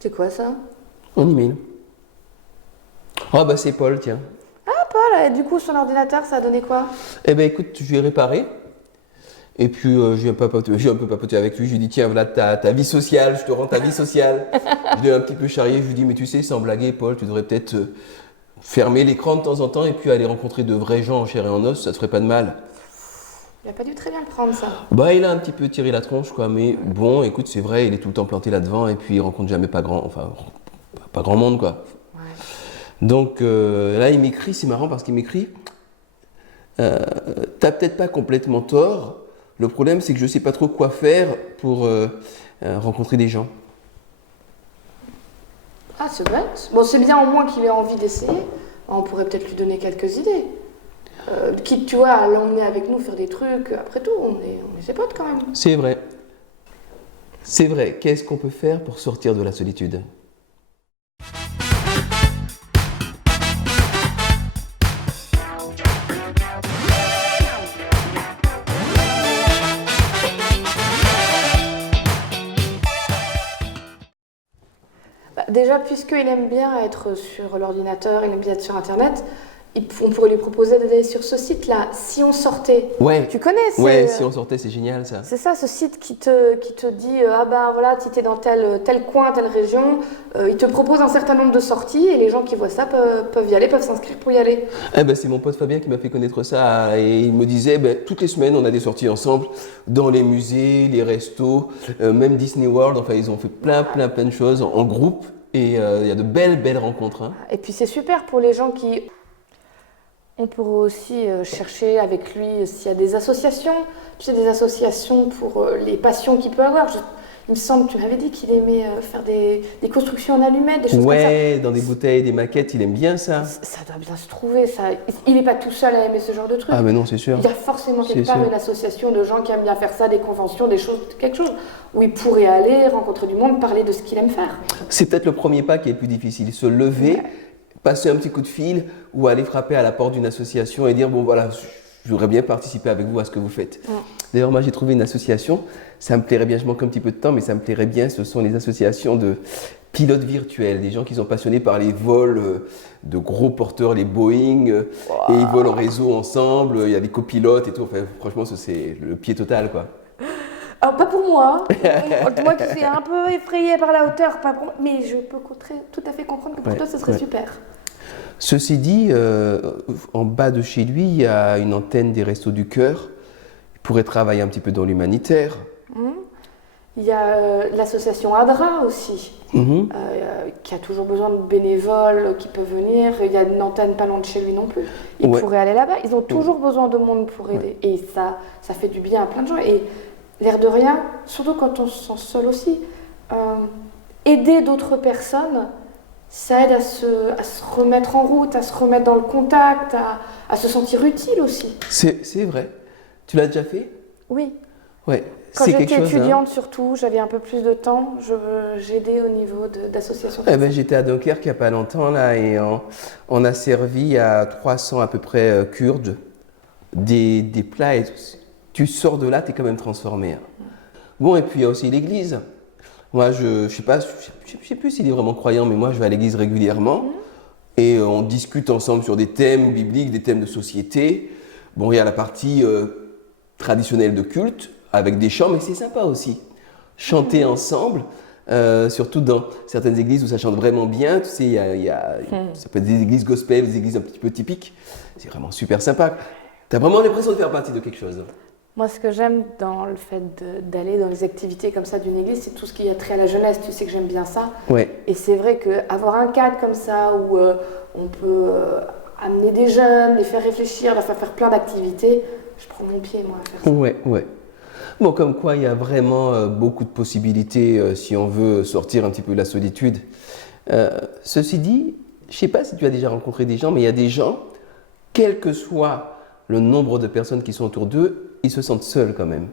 C'est quoi ça? En email. Ah bah c'est Paul, tiens. Ah, Paul, et du coup, son ordinateur, ça a donné quoi? Eh ben écoute, je lui ai réparé. Et puis j'ai un peu papoté avec lui. Je lui ai dit, tiens, voilà ta vie sociale, je te rends ta vie sociale. Je l'ai un petit peu charrié. Je lui ai dit, mais tu sais, sans blaguer, Paul, tu devrais peut-être fermer l'écran de temps en temps et puis aller rencontrer de vrais gens en chair et en os, ça te ferait pas de mal. Il a pas dû très bien le prendre, ça. Bah, il a un petit peu tiré la tronche, quoi. Mais bon, écoute, c'est vrai, il est tout le temps planté là-devant et puis il rencontre jamais pas grand monde, quoi. Ouais. Donc là, il m'écrit, c'est marrant parce qu'il m'écrit, t'as peut-être pas complètement tort. Le problème, c'est que je sais pas trop quoi faire pour rencontrer des gens. Ah, c'est bête. Bon, c'est bien au moins qu'il ait envie d'essayer. On pourrait peut-être lui donner quelques idées. Quitte, tu vois, à l'emmener avec nous faire des trucs. Après tout, on est ses potes quand même. C'est vrai. C'est vrai. Qu'est-ce qu'on peut faire pour sortir de la solitude? Bah, déjà, puisqu'il aime bien être sur l'ordinateur, il aime bien être sur Internet, on pourrait lui proposer d'aller sur ce site-là, Si on sortait. Ouais. Tu connais, Ouais, si on sortait, c'est génial ça. c'est ça, ce site qui te dit ah ben voilà, si t'es dans tel coin, telle région, il te propose un certain nombre de sorties et les gens qui voient ça peuvent y aller, peuvent s'inscrire pour y aller. Eh ben, c'est mon pote Fabien qui m'a fait connaître ça et il me disait ben, toutes les semaines on a des sorties ensemble dans les musées, les restos, même Disney World, enfin ils ont fait plein de choses en groupe et il y a de belles rencontres. Hein. Et puis c'est super pour les gens qui... On pourrait aussi chercher avec lui s'il y a des associations, tu sais, des associations pour les passions qu'il peut avoir. Il me semble que tu m'avais dit qu'il aimait faire des constructions en allumettes, des choses comme ça. Ouais, dans des bouteilles, des maquettes, il aime bien ça. Ça doit bien se trouver, ça. Il n'est pas tout seul à aimer ce genre de trucs. Ah mais non, c'est sûr. Il y a forcément quelque C'est part sûr. une association de gens qui aiment bien faire ça, des conventions, des choses, quelque chose, où il pourrait aller, rencontrer du monde, parler de ce qu'il aime faire. C'est peut-être le premier pas qui est le plus difficile, se lever, Ouais. passer un petit coup de fil ou aller frapper à la porte d'une association et dire bon voilà, je voudrais bien participer avec vous à ce que vous faites. Ouais. D'ailleurs, moi j'ai trouvé une association, ça me plairait bien, je manque un petit peu de temps, mais ça me plairait bien, ce sont les associations de pilotes virtuels, des gens qui sont passionnés par les vols de gros porteurs, les Boeing, et ils volent en réseau ensemble, il y a des copilotes et tout, enfin, franchement ça, c'est le pied total quoi. Alors, pas pour moi, moi qui suis un peu effrayée par la hauteur, pas pour moi, mais je peux tout à fait comprendre que pour toi, ce serait super. Ceci dit, en bas de chez lui, il y a une antenne des Restos du Cœur. Il pourrait travailler un petit peu dans l'humanitaire. Il y a l'association ADRA aussi, qui a toujours besoin de bénévoles qui peuvent venir. Il y a une antenne pas loin de chez lui non plus. Il pourrait aller là-bas. Ils ont toujours besoin de monde pour aider. Et ça fait du bien à plein de gens. Et l'air de rien, surtout quand on se sent seul aussi, aider d'autres personnes, ça aide à se remettre en route, à se remettre dans le contact, à se sentir utile aussi. C'est vrai. Tu l'as déjà fait? Oui. Ouais. Quand C'est j'étais quelque chose, étudiante surtout, j'avais un peu plus de temps, j'aidais au niveau d'associations. J'étais à Dunkerque il n'y a pas longtemps là, et on a servi à 300 à peu près Kurdes des plats et tu sors de là, tu es quand même transformé. Hein. Bon, et puis il y a aussi l'église. Moi, je sais pas, je sais plus s'il est vraiment croyant, mais moi je vais à l'église régulièrement et on discute ensemble sur des thèmes bibliques, des thèmes de société. Bon, il y a la partie traditionnelle de culte avec des chants, mais c'est sympa aussi. Chanter ensemble, surtout dans certaines églises où ça chante vraiment bien. Tu sais, ça peut être des églises gospel, des églises un petit peu typiques. C'est vraiment super sympa. Tu as vraiment l'impression de faire partie de quelque chose. Moi, ce que j'aime dans le fait d'aller dans les activités comme ça d'une église, c'est tout ce qui a trait à la jeunesse. Tu sais que j'aime bien ça. Ouais. Et c'est vrai qu'avoir un cadre comme ça où on peut amener des jeunes, les faire réfléchir, leur faire plein d'activités, je prends mon pied, moi, à faire ça. Ouais. Bon, comme quoi, il y a vraiment beaucoup de possibilités si on veut sortir un petit peu de la solitude. Ceci dit, je ne sais pas si tu as déjà rencontré des gens, mais il y a des gens, quel que soit le nombre de personnes qui sont autour d'eux, ils se sentent seuls quand même.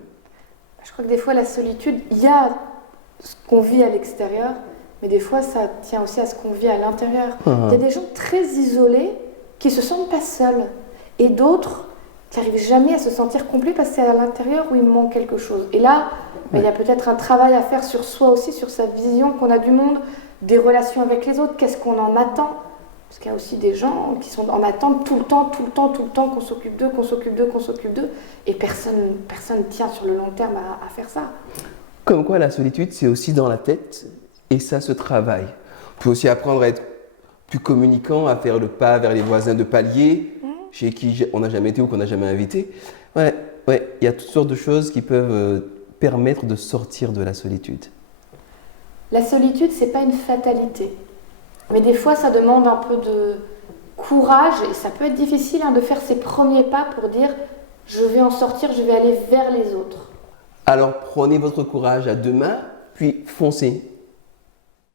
Je crois que des fois, la solitude, il y a ce qu'on vit à l'extérieur, mais des fois, ça tient aussi à ce qu'on vit à l'intérieur. Il y a des gens très isolés qui se sentent pas seuls, et d'autres qui n'arrivent jamais à se sentir complet parce que c'est à l'intérieur où il manque quelque chose. Et là, il y a peut-être un travail à faire sur soi aussi, sur sa vision qu'on a du monde, des relations avec les autres, qu'est-ce qu'on en attend. Parce qu'il y a aussi des gens qui sont en attente tout le temps, qu'on s'occupe d'eux, et personne ne tient sur le long terme à faire ça. Comme quoi la solitude, c'est aussi dans la tête, et ça se travaille. On peut aussi apprendre à être plus communicant, à faire le pas vers les voisins de palier, chez qui on n'a jamais été ou qu'on n'a jamais invité. Ouais, il y a toutes sortes de choses qui peuvent permettre de sortir de la solitude. La solitude, c'est pas une fatalité. Mais des fois, ça demande un peu de courage et ça peut être difficile de faire ses premiers pas pour dire « je vais en sortir, je vais aller vers les autres ». Alors prenez votre courage à deux mains, puis foncez.